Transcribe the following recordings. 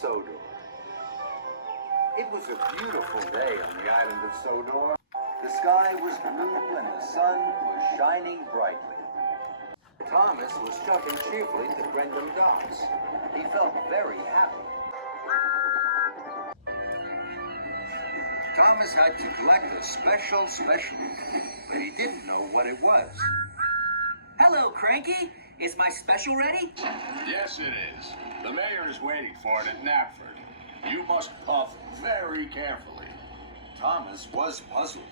Sodor. It was a beautiful day on the island of Sodor. The sky was blue and the sun was shining brightly. Thomas was chugging cheerfully to Brendam Docks. He felt very happy. Thomas had to collect a special, but he didn't know what it was. Hello, Cranky. Is my special ready? Yes, it is. The mayor is waiting for it at Knapford. You must puff very carefully. Thomas was puzzled.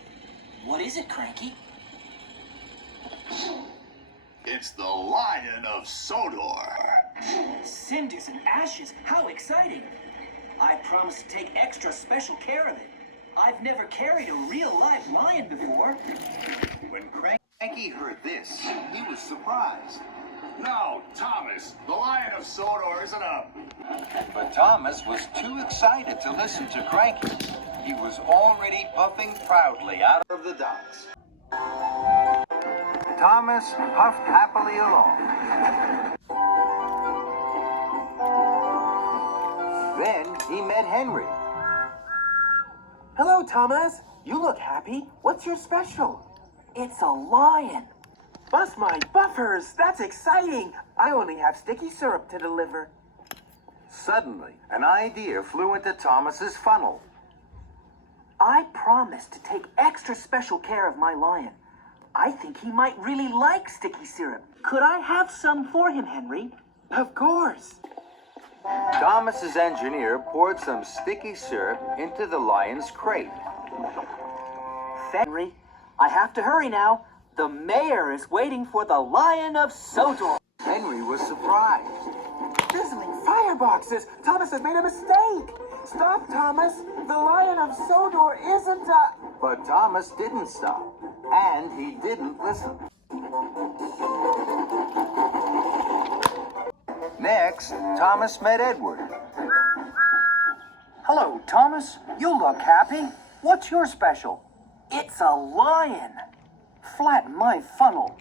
What is it, Cranky? It's the Lion of Sodor. Cinders and ashes. How exciting. I promise to take extra special care of it. I've never carried a real live lion before. When Cranky heard this, he was surprised. No, Thomas, the Lion of Sodor isn't a... But Thomas was too excited to listen to Cranky. He was already puffing proudly out of the docks. Thomas puffed happily along. Then he met Henry. Hello, Thomas. You look happy. What's your special? It's a lion. Bust my buffers. That's exciting. I only have sticky syrup to deliver. Suddenly, an idea flew into Thomas's funnel. I promised to take extra special care of my lion. I think he might really like sticky syrup. Could I have some for him, Henry? Of course. Thomas's engineer poured some sticky syrup into the lion's crate. Henry, I have to hurry now. The mayor is waiting for the Lion of Sodor. Henry was surprised. Sizzling fireboxes! Thomas has made a mistake! Stop, Thomas! The Lion of Sodor isn't a... But Thomas didn't stop, and he didn't listen. Next, Thomas met Edward. Hello, Thomas. You look happy. What's your special? It's a lion. Flatten my funnel.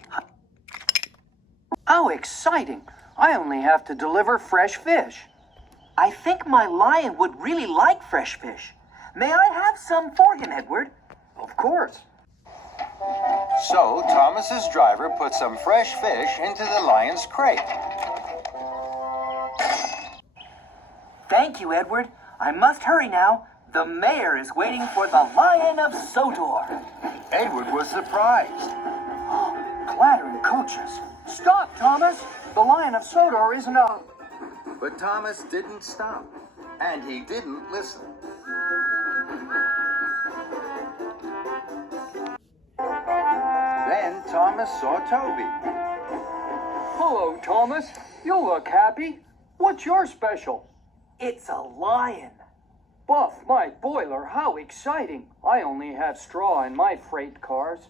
How exciting. I only have to deliver fresh fish. I think my lion would really like fresh fish. May I have some for him, Edward? Of course. So, Thomas's driver put some fresh fish into the lion's crate. Thank you, Edward. I must hurry now. The mayor is waiting for the Lion of Sodor. Edward was surprised. Clattering coaches. Stop, Thomas! The Lion of Sodor isn't a... But Thomas didn't stop, and he didn't listen. Then Thomas saw Toby. Hello, Thomas. You look happy. What's your special? It's a lion. Buff my boiler, how exciting. I only have straw in my freight cars.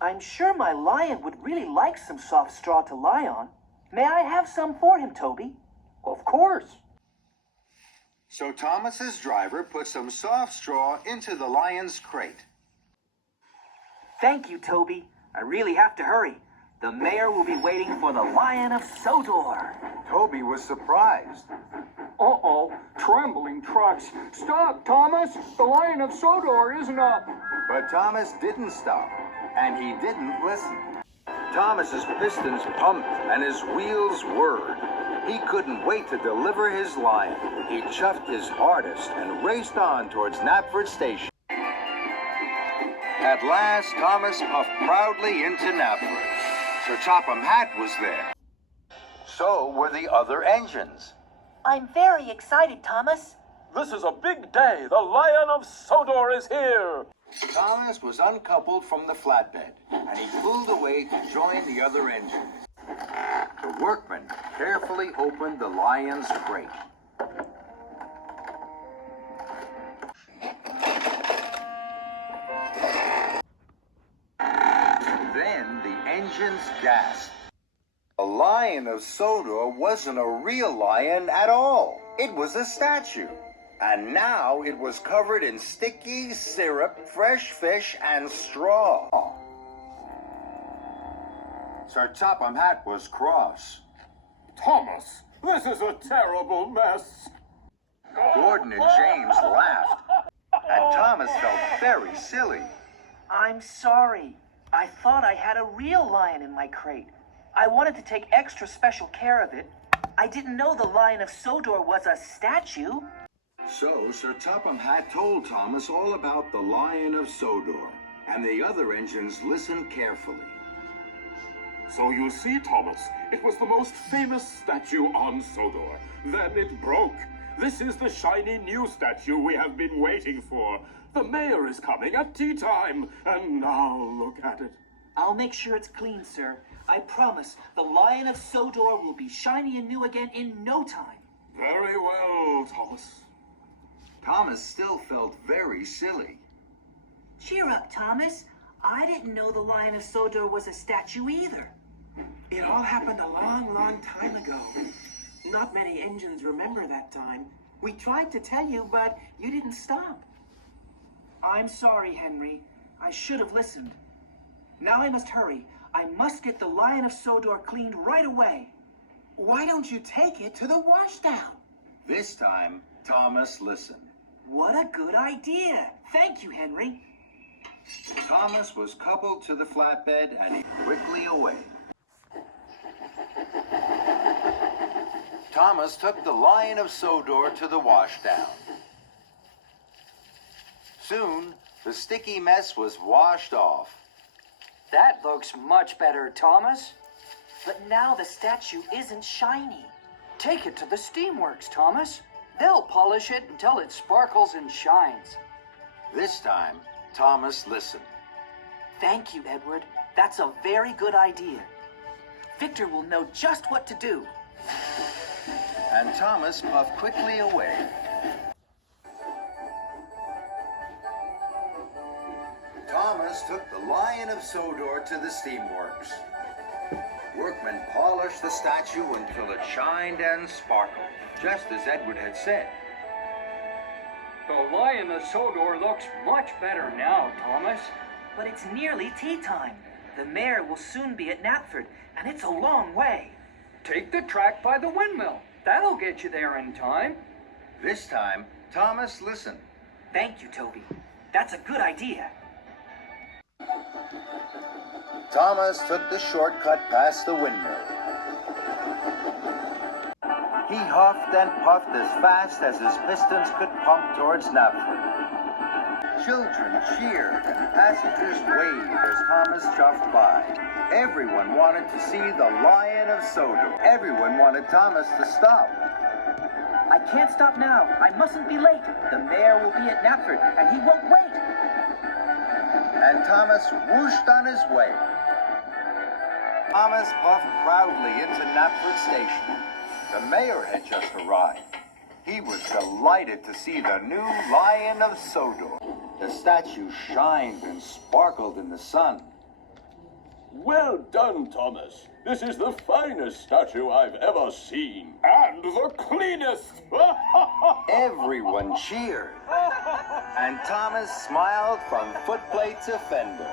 I'm sure my lion would really like some soft straw to lie on. May I have some for him, Toby? Of course. So Thomas's driver put some soft straw into the lion's crate. Thank you, Toby. I really have to hurry. The mayor will be waiting for the Lion of Sodor. Toby was surprised. Uh-oh, trembling trucks. Stop, Thomas. The Lion of Sodor isn't a... But Thomas didn't stop, and he didn't listen. Thomas's pistons pumped and his wheels whirred. He couldn't wait to deliver his lion. He chuffed his hardest and raced on towards Knapford Station. At last, Thomas puffed proudly into Knapford. Sir Topham Hatt was there. So were the other engines. I'm very excited, Thomas. This is a big day. The Lion of Sodor is here. Thomas was uncoupled from the flatbed, and he pulled away to join the other engines. The workman carefully opened the lion's crate. Then the engines gasped. The Lion of Sodor wasn't a real lion at all. It was a statue. And now it was covered in sticky syrup, fresh fish, and straw. Sir Topham Hatt was cross. Thomas, this is a terrible mess. Gordon and James laughed. And Thomas felt very silly. I'm sorry. I thought I had a real lion in my crate. I wanted to take extra special care of it. I didn't know the Lion of Sodor was a statue. So Sir Topham Hatt told Thomas all about the Lion of Sodor, and the other engines listened carefully. So you see, Thomas, it was the most famous statue on Sodor. Then it broke. This is the shiny new statue we have been waiting for. The mayor is coming at tea time, and now look at it. I'll make sure it's clean, sir. I promise the Lion of Sodor will be shiny and new again in no time. Very well, Thomas. Thomas still felt very silly. Cheer up, Thomas. I didn't know the Lion of Sodor was a statue either. It all happened a long, long time ago. Not many engines remember that time. We tried to tell you, but you didn't stop. I'm sorry, Henry. I should have listened. Now I must hurry. I must get the Lion of Sodor cleaned right away. Why don't you take it to the washdown? This time, Thomas listened. What a good idea. Thank you, Henry. Thomas was coupled to the flatbed, and he quickly away. Thomas took the Lion of Sodor to the washdown. Soon, the sticky mess was washed off. That looks much better, Thomas. But now the statue isn't shiny. Take it to the steamworks, Thomas. They'll polish it until it sparkles and shines. This time, Thomas listened. Thank you, Edward. That's a very good idea. Victor will know just what to do. And Thomas puffed quickly away. Thomas took the Lion of Sodor to the steamworks. Workmen polished the statue until it shined and sparkled, just as Edward had said. The Lion of Sodor looks much better now, Thomas. But it's nearly tea time. The mayor will soon be at Knapford, and it's a long way. Take the track by the windmill. That'll get you there in time. This time, Thomas listened. Thank you, Toby. That's a good idea. Thomas took the shortcut past the windmill. He huffed and puffed as fast as his pistons could pump towards Knapford. Children cheered and passengers waved as Thomas chuffed by. Everyone wanted to see the Lion of Sodor. Everyone wanted Thomas to stop. I can't stop now. I mustn't be late. The mayor will be at Knapford, and he won't wait. And Thomas whooshed on his way. Thomas puffed proudly into Knapford Station. The mayor had just arrived. He was delighted to see the new Lion of Sodor. The statue shined and sparkled in the sun. Well done, Thomas. This is the finest statue I've ever seen. And the cleanest. Everyone cheered. And Thomas smiled from footplate to fender.